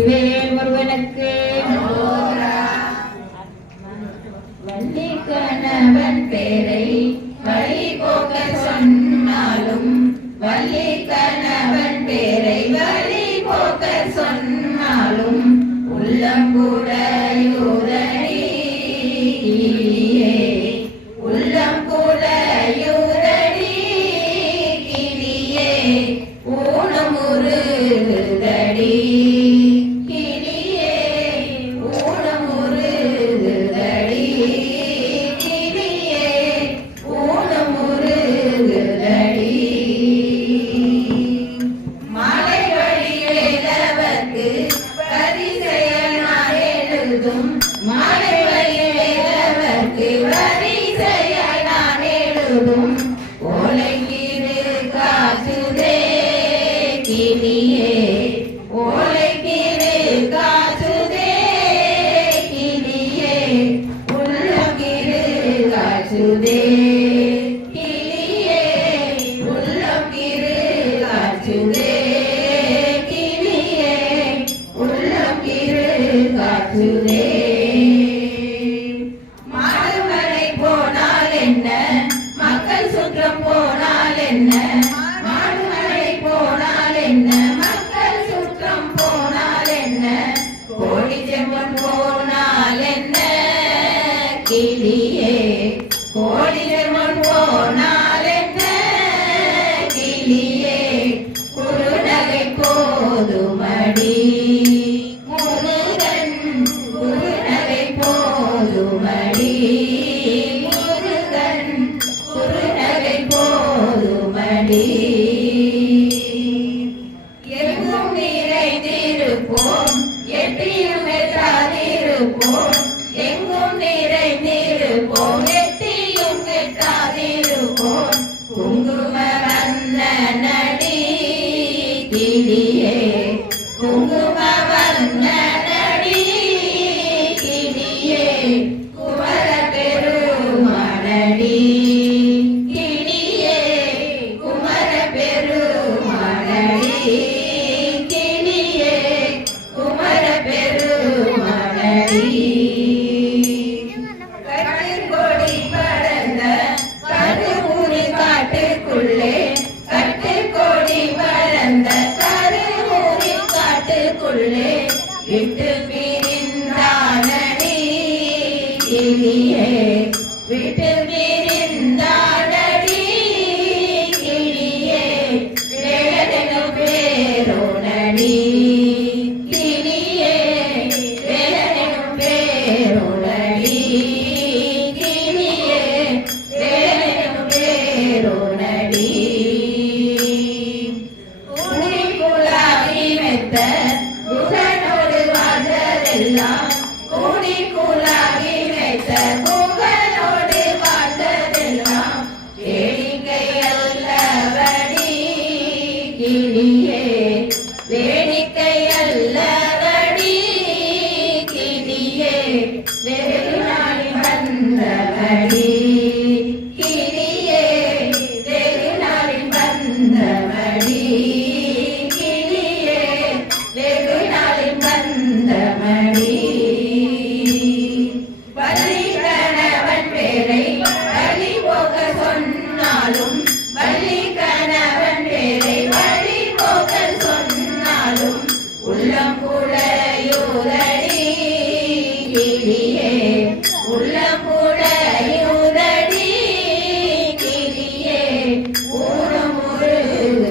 வேல் முருகனுக்கு. வள்ளி கணவன் பேரை வழி போக்க சொன்னாலும் வள்ளி கணவன் கூட கிளியே கோடிகள் முன் போனால் என்ன கிளியே குருநகை போதுமடி. முருகன் குருநகை போதுமடி. முருகன் குருநகை போதுமடி. எங்கும் நிறைந்திருப்போம் விட்டுக்குள்ளே விட்டு மீ கிளியே உள்ளம் கூட யுதடி கிளியே ஊனமுருதடி